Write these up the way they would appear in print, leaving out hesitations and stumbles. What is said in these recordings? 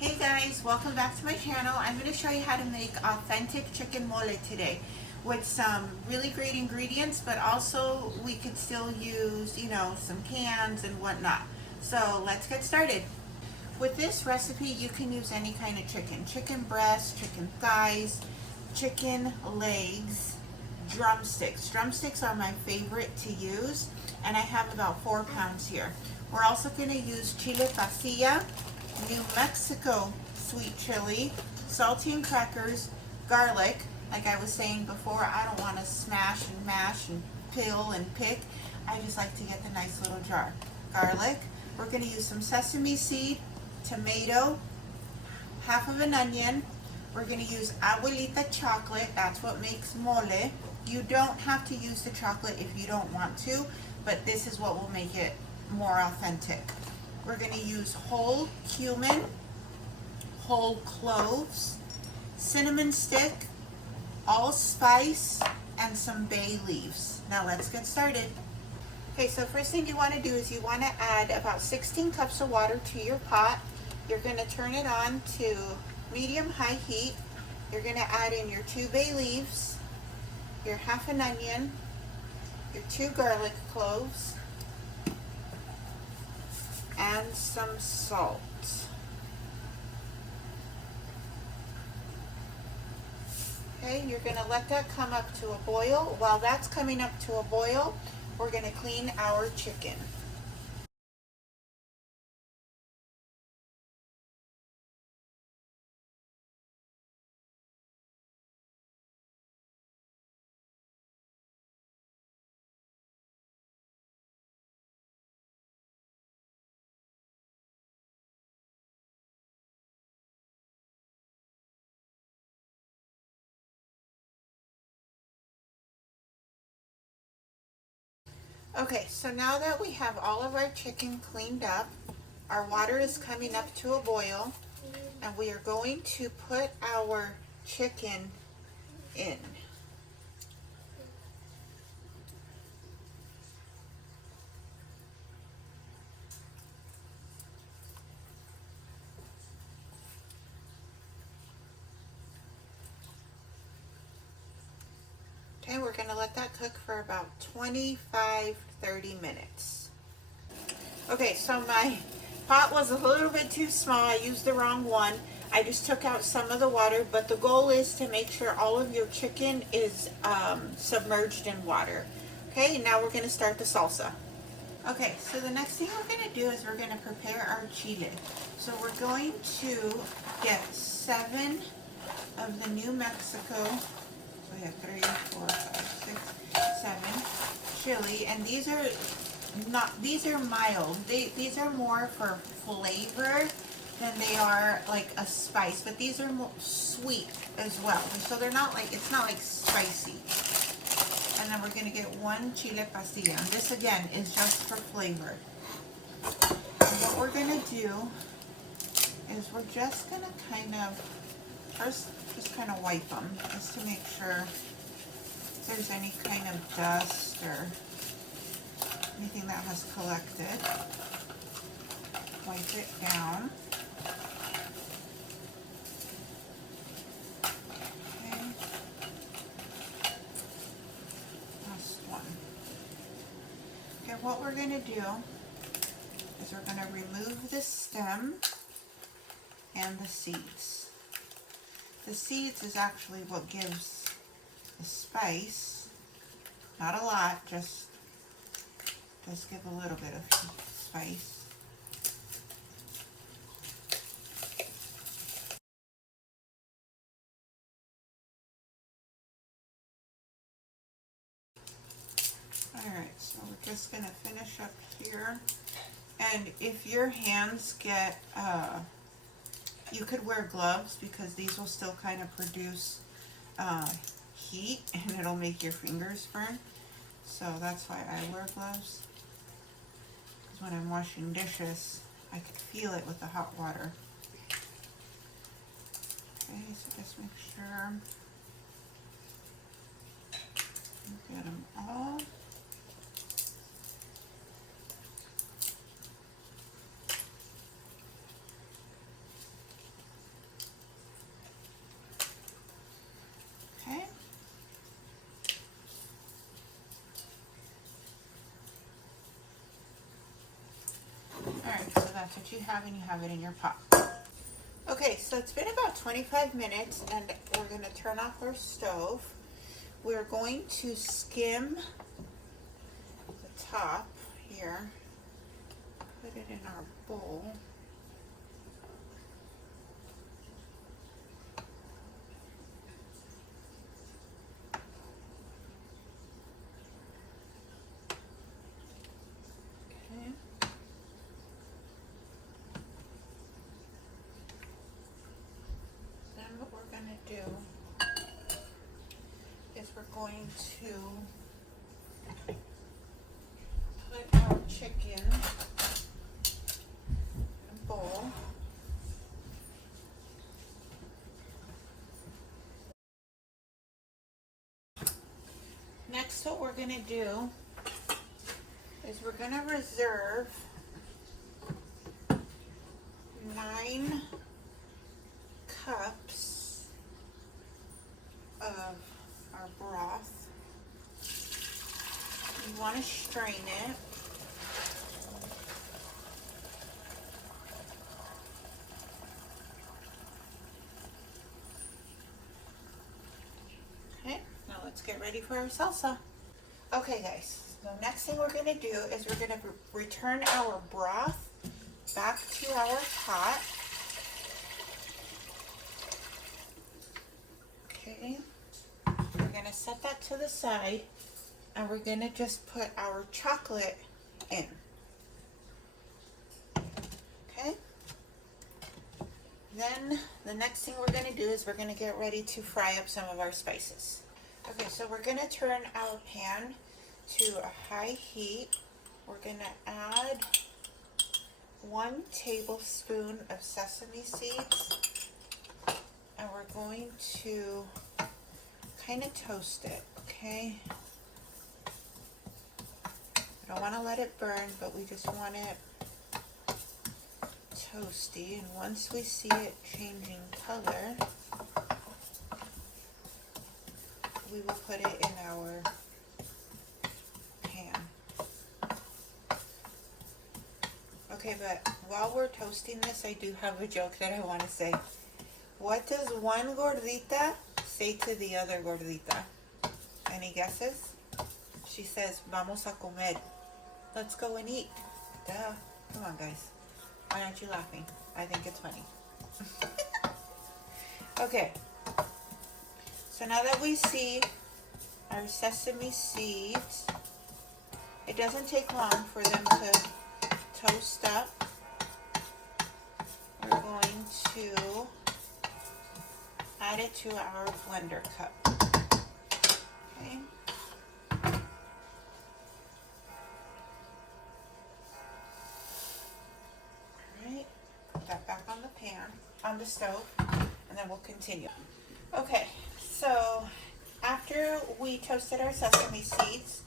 Hey guys, welcome back to my channel. I'm going to show you how to make authentic chicken mole today with some really great ingredients, but also we could still use, some cans and whatnot. So let's get started. With this recipe, you can use any kind of chicken. Chicken breast, chicken thighs, chicken legs, drumsticks. Drumsticks are my favorite to use, and I have about 4 pounds here. We're also going to use Chile pasilla, New Mexico sweet chili, saltine crackers, garlic. Like I was saying before, I don't want to smash and mash and peel and pick. I just like to get the nice little jar. Garlic. We're going to use some sesame seed, tomato, half of an onion. We're going to use abuelita chocolate. That's what makes mole. You don't have to use the chocolate if you don't want to, but this is what will make it more authentic. We're going to use whole cumin, whole cloves, cinnamon stick, allspice, and some bay leaves. Now let's get started. Okay, so first thing you want to do is you want to add about 16 cups of water to your pot. You're going to turn it on to medium-high heat. You're going to add in your 2 bay leaves, your half an onion, your 2 garlic cloves, and some salt. Okay, you're going to let that come up to a boil. While that's coming up to a boil, we're going to clean our chicken. Okay, so now that we have all of our chicken cleaned up, our water is coming up to a boil, and we are going to put our chicken in. Okay, we're going to let that cook for about 25-30 minutes. Okay, so my pot was a little bit too small. I used the wrong one. I just took out some of the water, but the goal is to make sure all of your chicken is submerged in water. Okay, now we're going to start the salsa. Okay, so the next thing we're going to do is we're going to prepare our chile. So we're going to get 7 of the New Mexico. So we have 3, 4, 5, 6, 7 chili, and these are mild. These are more for flavor than they are like a spice, but these are more sweet as well. So they're not like, it's not like spicy. And then we're gonna get 1 chile pasilla. And this again is just for flavor. And what we're gonna do is we're just gonna kind of, first just kind of wipe them just to make sure if there's any kind of dust or anything that has collected. Wipe it down. Okay. Last one. Okay, what we're going to do is we're going to remove the stem and the seeds. The seeds is actually what gives the spice. Not a lot, just give a little bit of spice. Alright, so we're just going to finish up here. And if your hands get, you could wear gloves because these will still kind of produce heat and it'll make your fingers burn. So that's why I wear gloves. When I'm washing dishes, I can feel it with the hot water. Okay, so just make sure you get them all. Alright, so that's what you have, and you have it in your pot. Okay, so it's been about 25 minutes and we're going to turn off our stove. We're going to skim the top here, put it in our bowl. Okay. Then what we're going to do is we're going to put our chicken in a bowl. Next, what we're going to do is we're going to reserve 9 cups of our broth. You want to strain it. Okay, now let's get ready for our salsa. Okay guys, the next thing we're going to do is we're going to return our broth back to our pot. Okay, we're going to set that to the side and we're going to just put our chocolate in. Okay, then the next thing we're going to do is we're going to get ready to fry up some of our spices. Okay, so we're going to turn our pan to a high heat. We're going to add 1 tablespoon of sesame seeds, and we're going to kind of toast it, okay? We don't want to let it burn, but we just want it toasty, and once we see it changing color, we will put it in our pan. Okay, but while we're toasting this, I do have a joke that I want to say. What does one gordita say to the other gordita? Any guesses? She says, vamos a comer. Let's go and eat. Duh. Come on, guys. Why aren't you laughing? I think it's funny. Okay. So now that we see our sesame seeds, it doesn't take long for them to toast up. We're going to add it to our blender cup. Okay. Alright, put that back on the pan, on the stove, and then we'll continue. Okay, so after we toasted our sesame seeds,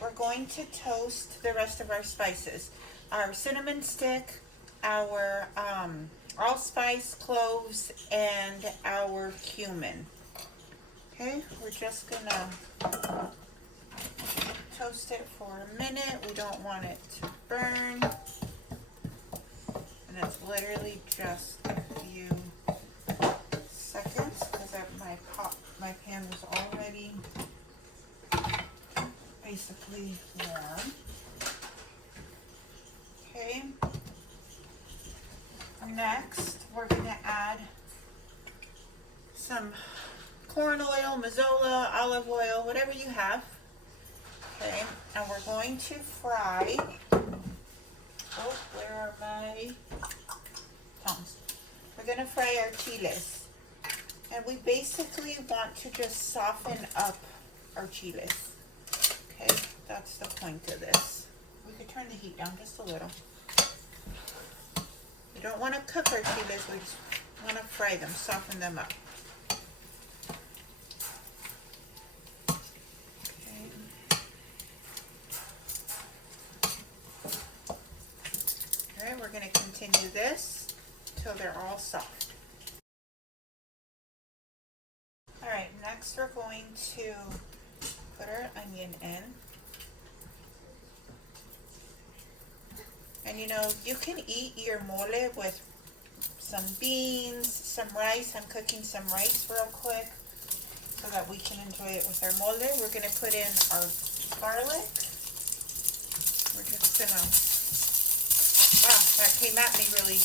we're going to toast the rest of our spices. Our cinnamon stick, our allspice, cloves, and our cumin. Okay, we're just gonna toast it for a minute. We don't want it to burn. And it's literally just a few seconds because my pan was already basically warm. Okay. Next, we're going to add some corn oil, mazola, olive oil, whatever you have. Okay, and we're going to fry. Oh, where are my tongs? We're going to fry our chiles. And we basically want to just soften up our chiles. Okay, that's the point of this. We could turn the heat down just a little. We don't want to cook our chiles, we just want to fry them, soften them up. Okay. Alright, we're going to continue this until they're all soft. Alright, next we're going to put our onion in. And you know, you can eat your mole with some beans, some rice. I'm cooking some rice real quick so that we can enjoy it with our mole. We're going to put in our garlic. We're just going to, wow, that came at me really,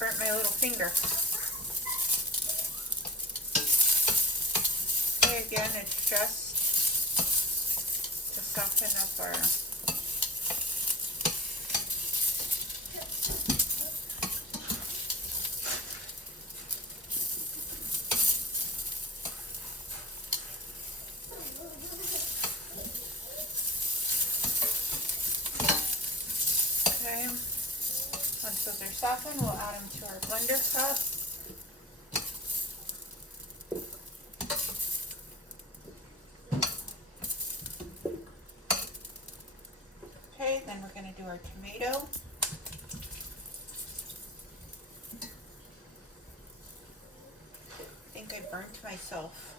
burnt my little finger. Okay, again, it's just to soften up our once those are softened, we'll add them to our blender cup. Okay, then we're going to do our tomato. I think I burnt myself.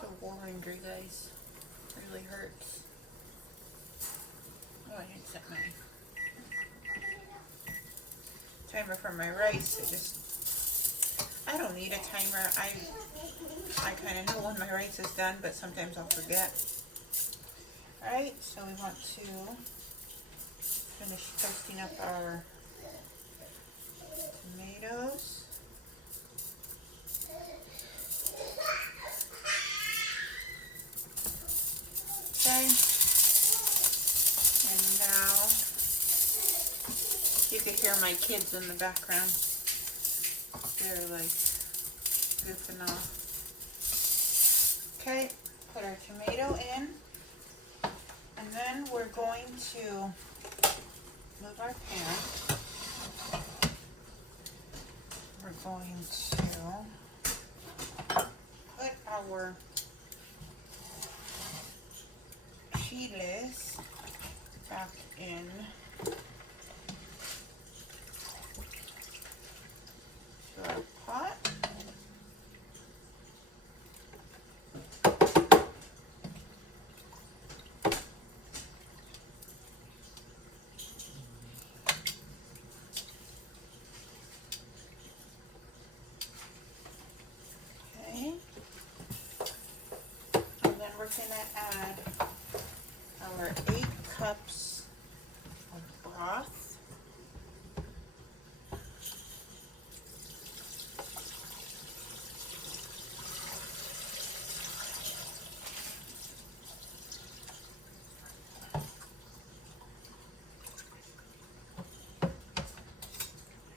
So warm, guys. It really hurts. Oh, I didn't set my timer for my rice. I don't need a timer. I kind of know when my rice is done, but sometimes I'll forget. Alright, so we want to finish toasting up our tomatoes. Okay, and now you can hear my kids in the background. They're like goofing off. Okay, put our tomato in, and then we're going to move our pan. We're going to put our chiles back in to our pot. Okay. And then we're going to add our 8 cups of broth.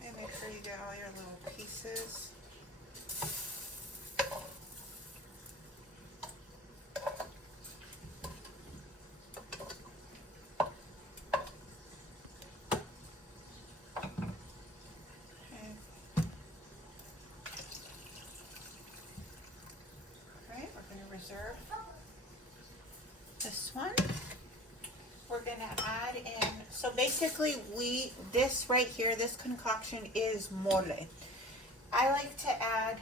And make sure you get all your little pieces. Reserve this one. We're going to add in, so basically this right here, this concoction is mole. I like to add,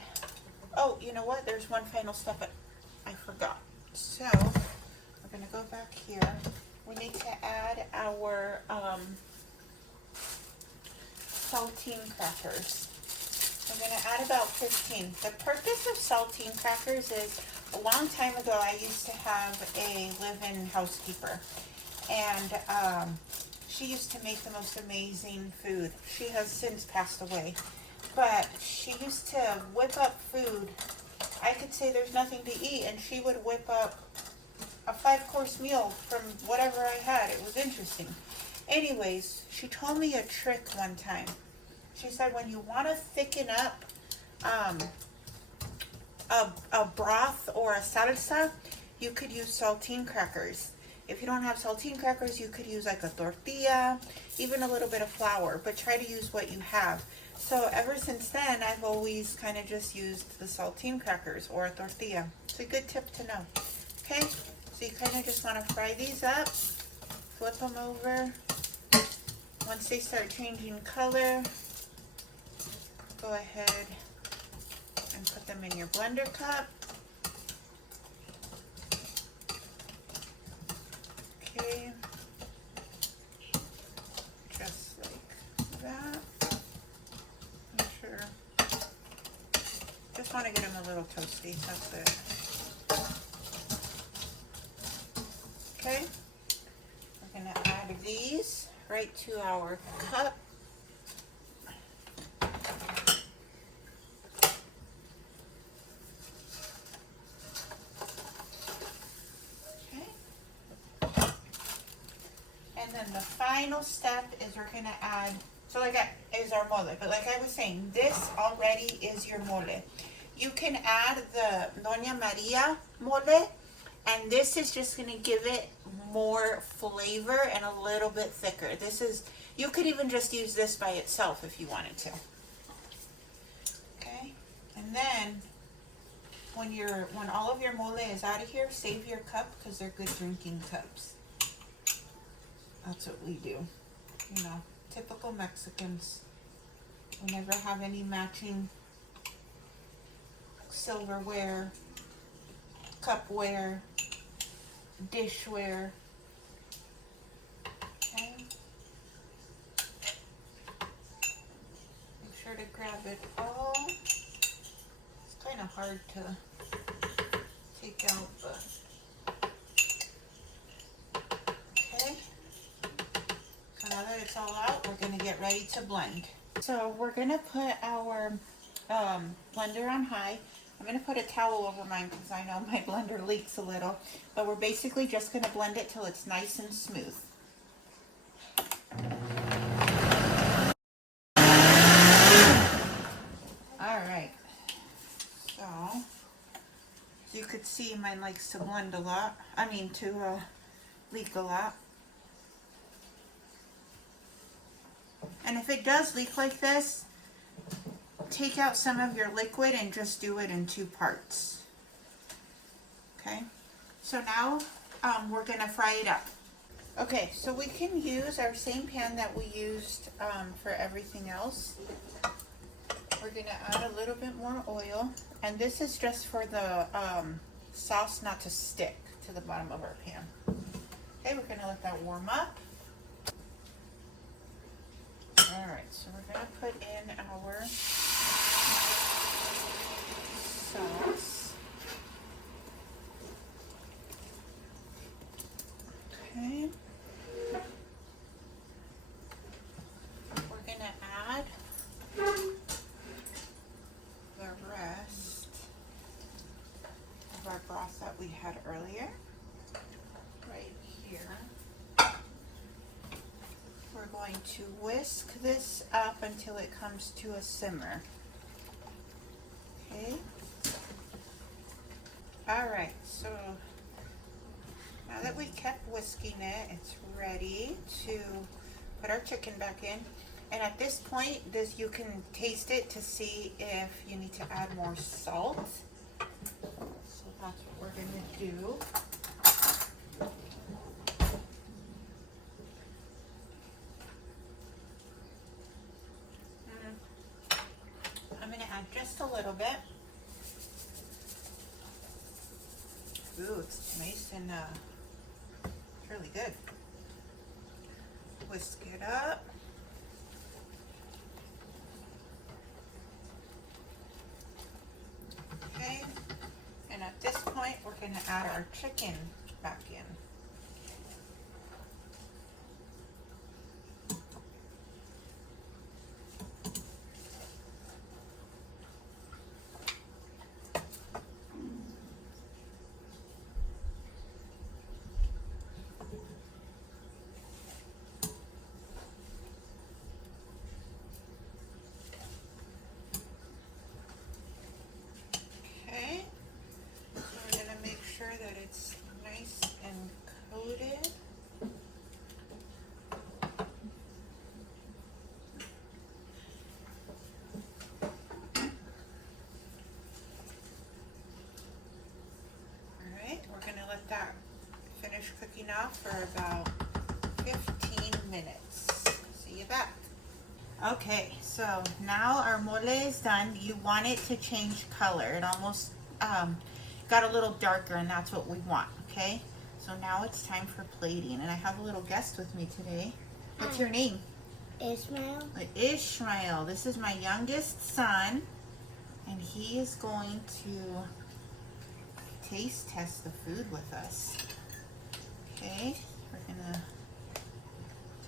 oh, you know what, there's one final step I forgot. So we're going to go back here. We need to add our saltine crackers. I'm going to add about 15. The purpose of saltine crackers is, a long time ago, I used to have a live-in housekeeper, and she used to make the most amazing food. She has since passed away, but she used to whip up food. I could say there's nothing to eat, and she would whip up a 5-course meal from whatever I had. It was interesting. Anyways, she told me a trick one time. She said when you want to thicken up a broth or a salsa, you could use saltine crackers. If you don't have saltine crackers, you could use like a tortilla, even a little bit of flour, but try to use what you have. So ever since then, I've always kind of just used the saltine crackers or a tortilla. It's a good tip to know. Okay, so you kind of just want to fry these up, flip them over. Once they start changing color, go ahead and put them in your blender cup. Okay. want to get them a little toasty. That's good. Okay. We're going to add these right to our cup. And then the final step is we're gonna add, so like is our mole. But like I was saying, this already is your mole. You can add the Doña Maria mole, and this is just gonna give it more flavor and a little bit thicker. This is, you could even just use this by itself if you wanted to. Okay, and then when all of your mole is out of here, save your cup because they're good drinking cups. That's what we do. You know, typical Mexicans. We never have any matching silverware, cupware, dishware. Okay. Make sure to grab it all. It's kind of hard to take out, but okay. So now that it's all out, we're going to get ready to blend. So we're going to put our blender on high. I'm going to put a towel over mine because I know my blender leaks a little. But we're basically just going to blend it till it's nice and smooth. Alright. So, as you could see, mine likes to blend a lot. To leak a lot. And if it does leak like this, take out some of your liquid and just do it in 2 parts. Okay, so now we're going to fry it up. Okay, so we can use our same pan that we used for everything else. We're going to add a little bit more oil, and this is just for the sauce not to stick to the bottom of our pan. Okay, we're going to let that warm up. Alright, so we're going to put in our sauce. Okay. We're going to add the rest of our broth that we had earlier. Right here. We're going to whisk this up until it comes to a simmer. Okay. Alright, so now that we kept whisking it, it's ready to put our chicken back in. And at this point, you can taste it to see if you need to add more salt. So that's what we're going to do. I'm going to add just a little bit. Ooh, it's nice and really good. Whisk it up. Okay, and at this point, we're going to add our chicken back in. That finish cooking off for about 15 minutes. See you back. Okay, so now our mole is done. You want it to change color. It almost got a little darker, and that's what we want, okay? So now it's time for plating, and I have a little guest with me today. What's your name? Ishmael. Ishmael. This is my youngest son, And he is going to taste test the food with us. Okay, we're gonna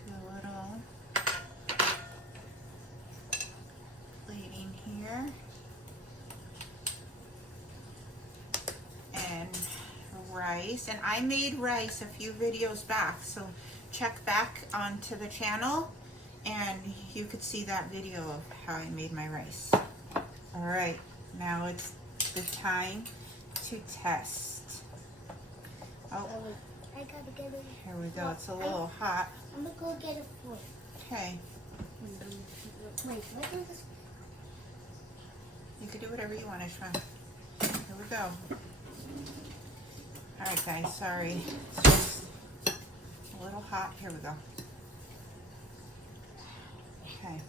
do a little plating here. And rice, and I made rice a few videos back, so check back onto the channel and you could see that video of how I made my rice. All right, now it's the time to test. Oh, I gotta get it. here we go. It's a little hot. I'm gonna go get a fork. Okay. Wait, what is this? You could do whatever you want, Ishma. Here we go. All right, guys, sorry. It's just a little hot. Here we go. Okay.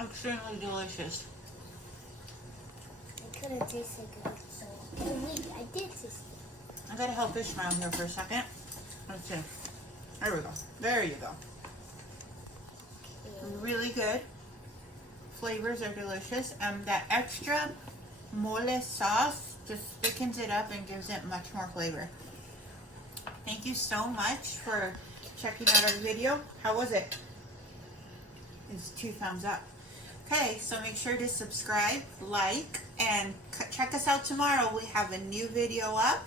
Extremely delicious. I couldn't taste it good, so I did taste it. I gotta help Ishmael here for a second. Let's see. There we go. There you go. Okay. Really good. Flavors are delicious. That extra mole sauce just thickens it up and gives it much more flavor. Thank you so much for checking out our video. How was it? It's 2 thumbs up. Okay, so make sure to subscribe, like, and check us out tomorrow. We have a new video up,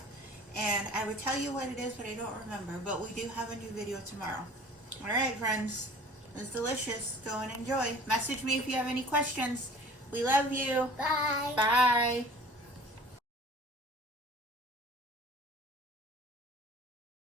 and I would tell you what it is, but I don't remember. But we do have a new video tomorrow. All right, friends. It's delicious. Go and enjoy. Message me if you have any questions. We love you. Bye. Bye.